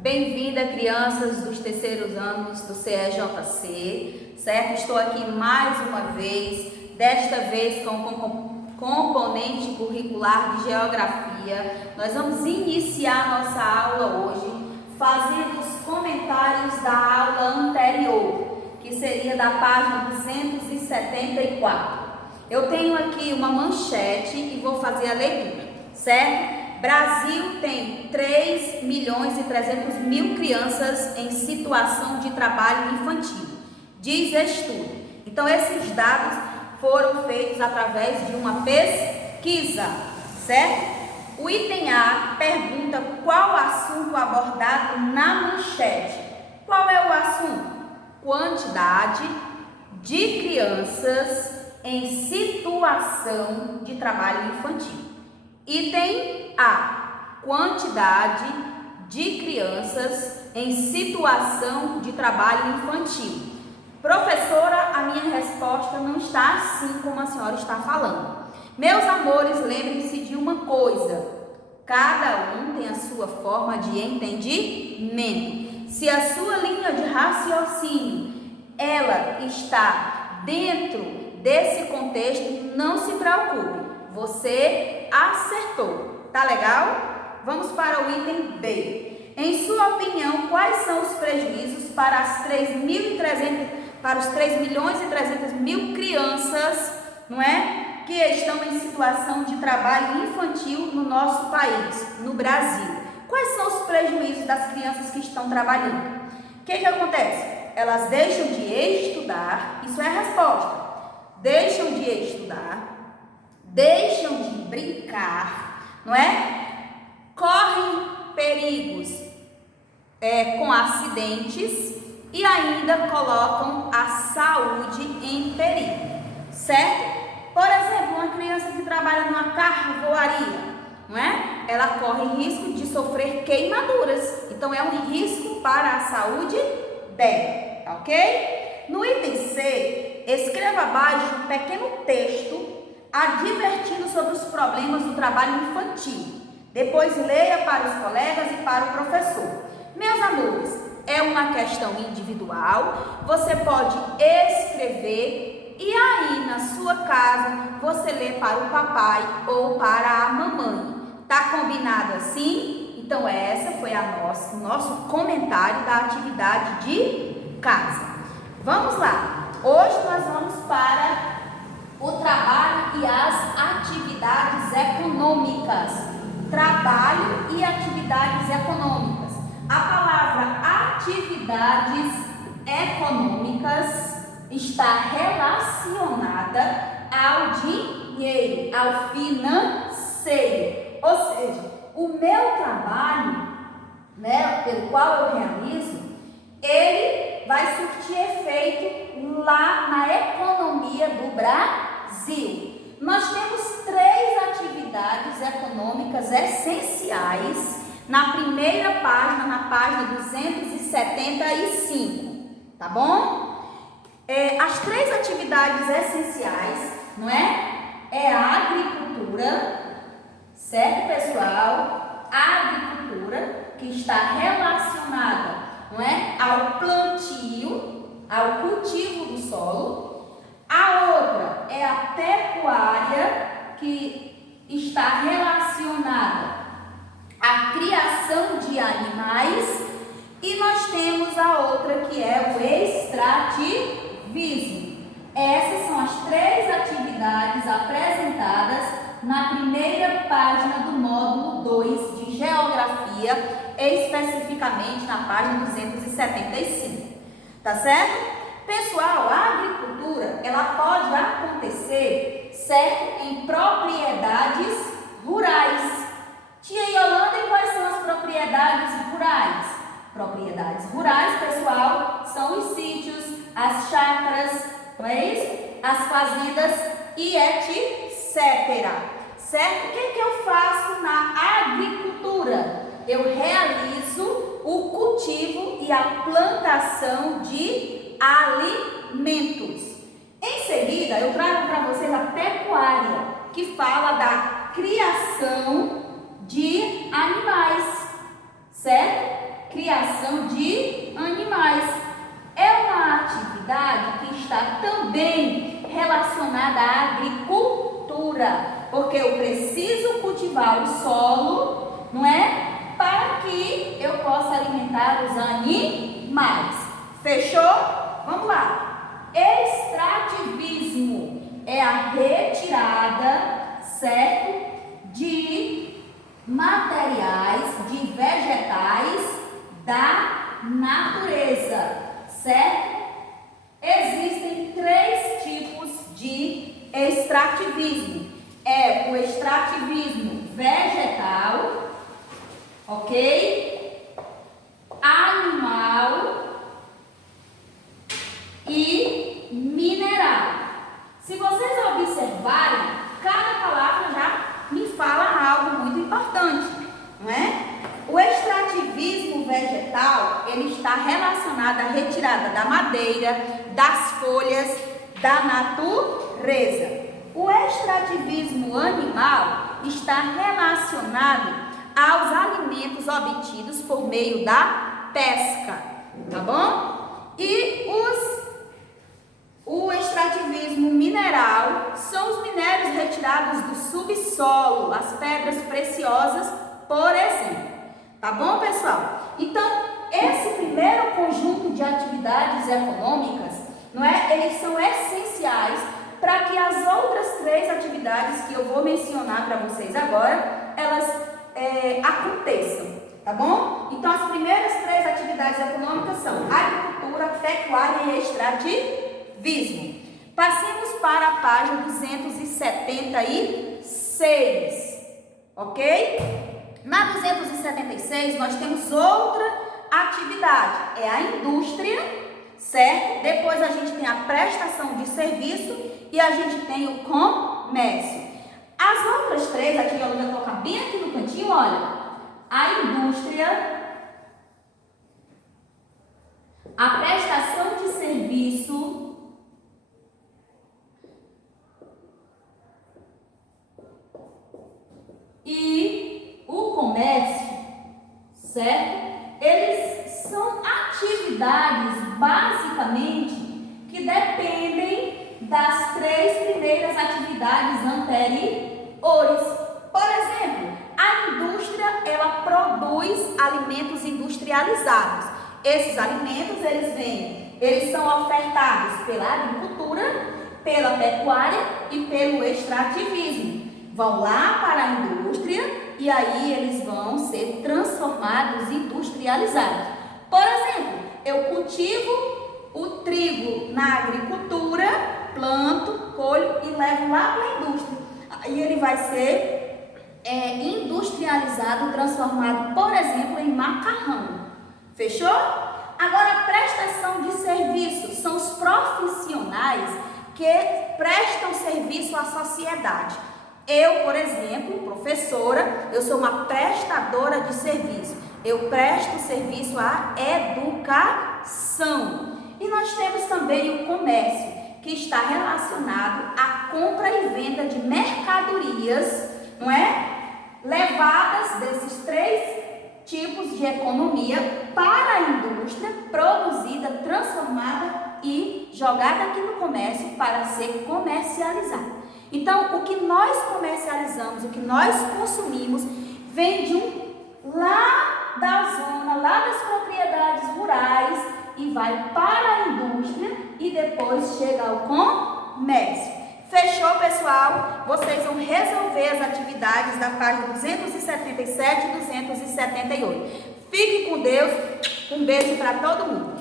Bem-vinda, crianças dos terceiros anos do CEJC, certo? Estou aqui mais uma vez, desta vez com componente curricular de Geografia. Nós vamos iniciar nossa aula hoje fazendo os comentários da aula anterior, que seria da página 274. Eu tenho aqui uma manchete e vou fazer a leitura, certo? Brasil tem 3.300.000 crianças em situação de trabalho infantil, diz estudo. Então, esses dados foram feitos através de uma pesquisa, certo? O item A pergunta qual assunto abordado na manchete. Qual é o assunto? Quantidade de crianças em situação de trabalho infantil. Item A, quantidade de crianças em situação de trabalho infantil. Professora, a minha resposta não está assim como a senhora está falando. Meus amores, lembrem-se de uma coisa: cada um tem a sua forma de entendimento. Se a sua linha de raciocínio ela está dentro desse contexto, não se preocupe. Você acertou, tá legal? Vamos para o item B. Em sua opinião, quais são os prejuízos para os 3.300.000 crianças, não é, que estão em situação de trabalho infantil no nosso país, no Brasil? Quais são os prejuízos das crianças que estão trabalhando? O que acontece? Elas deixam de estudar, isso é a resposta. Deixam de estudar, deixam de brincar, não é? Correm perigos com acidentes e ainda colocam a saúde em perigo, certo? Por exemplo, uma criança que trabalha numa carvoaria, não é? Ela corre risco de sofrer queimaduras, então é um risco para a saúde dela, tá ok? No item C, escreva abaixo um pequeno texto advertindo sobre os problemas do trabalho infantil. Depois leia para os colegas e para o professor. Meus amores, é uma questão individual, você pode escrever e aí na sua casa você lê para o papai ou para a mamãe. Tá combinado assim? Então essa foi o nosso comentário da atividade de casa. Vamos lá, hoje nós vamos para o trabalho e as atividades econômicas. Trabalho e atividades econômicas. A palavra atividades econômicas está relacionada ao dinheiro, ao financeiro. Ou seja, o meu trabalho, né, pelo qual eu realizo, ele vai surtir efeito lá na economia do Brasil. Nós temos 3 atividades econômicas essenciais na primeira página, na página 275, tá bom? As 3 atividades essenciais, não é? É a agricultura, certo, pessoal? A agricultura, que está relacionada, não é, ao plantio, ao cultivo do solo. A outra é a pecuária, que está relacionada à criação de animais. E nós temos a outra que é o extrativismo. Essas são as 3 atividades apresentadas na primeira página do módulo 2 de Geografia, especificamente na página 275. Tá certo? Pessoal, a agricultura, ela pode acontecer, certo, em propriedades rurais. Tia Yolanda, e quais são as propriedades rurais? Propriedades rurais, pessoal, são os sítios, as chácaras, não é isso? As fazendas e etc. Certo? O que eu faço na agricultura? Eu realizo o cultivo e a plantação de alimentos. Em seguida, eu trago para vocês a pecuária, que fala da criação de animais, certo? criação de animais. É uma atividade que está também relacionada à agricultura, porque eu preciso cultivar o solo, não é? Para que eu possa alimentar os animais. Fechou? Vamos lá. Extrativismo é a retirada, certo, de materiais, de vegetais da natureza, certo? Existem 3 tipos de extrativismo. É o extrativismo vegetal, ok? Animal e mineral. Se vocês observarem, cada palavra já me fala algo muito importante, não é? O extrativismo vegetal, ele está relacionado à retirada da madeira, das folhas, da natureza. O extrativismo animal está relacionado aos alimentos obtidos por meio da pesca, tá bom? E o extrativismo mineral são os minérios retirados do subsolo, as pedras preciosas, por exemplo. Tá bom, pessoal? Então, esse primeiro conjunto de atividades econômicas, não é? Eles são essenciais para que as outras 3 atividades que eu vou mencionar para vocês agora, elas aconteçam, tá bom? Então, as primeiras 3 atividades econômicas são agricultura, pecuária e extrativismo. Passemos para a página 276, ok? Na 276, nós temos outra atividade, é a indústria, certo? Depois a gente tem a prestação de serviço e a gente tem o comércio. As outras 3, aqui eu vou colocar bem aqui no cantinho, olha, a indústria, a prestação de serviço e o comércio, certo? Eles são atividades, basicamente, que dependem das 3 primeiras atividades anteriores. Por exemplo, a indústria, ela produz alimentos industrializados. Esses alimentos, eles são ofertados pela agricultura, pela pecuária e pelo extrativismo. Vão lá para a indústria e aí eles vão ser transformados, industrializados. Por exemplo, eu cultivo o trigo na agricultura, planto, colho e levo lá para a indústria. Aí ele vai ser industrializado, transformado, por exemplo, em macarrão. Fechou? Agora, a prestação de serviços são os profissionais que prestam serviço à sociedade. Eu, por exemplo, professora, eu sou uma prestadora de serviço. Eu presto serviço à educação. E nós temos também o comércio, que está relacionado à compra e venda de mercadorias, não é? Levadas desses 3 tipos de economia para a indústria, produzida, transformada e jogada aqui no comércio para ser comercializada. Então, o que nós comercializamos, o que nós consumimos, vem de lá da zona, lá das propriedades rurais e vai para a indústria e depois chega ao comércio. Fechou, pessoal? Vocês vão resolver as atividades da página 277 e 278. Fique com Deus. Um beijo para todo mundo.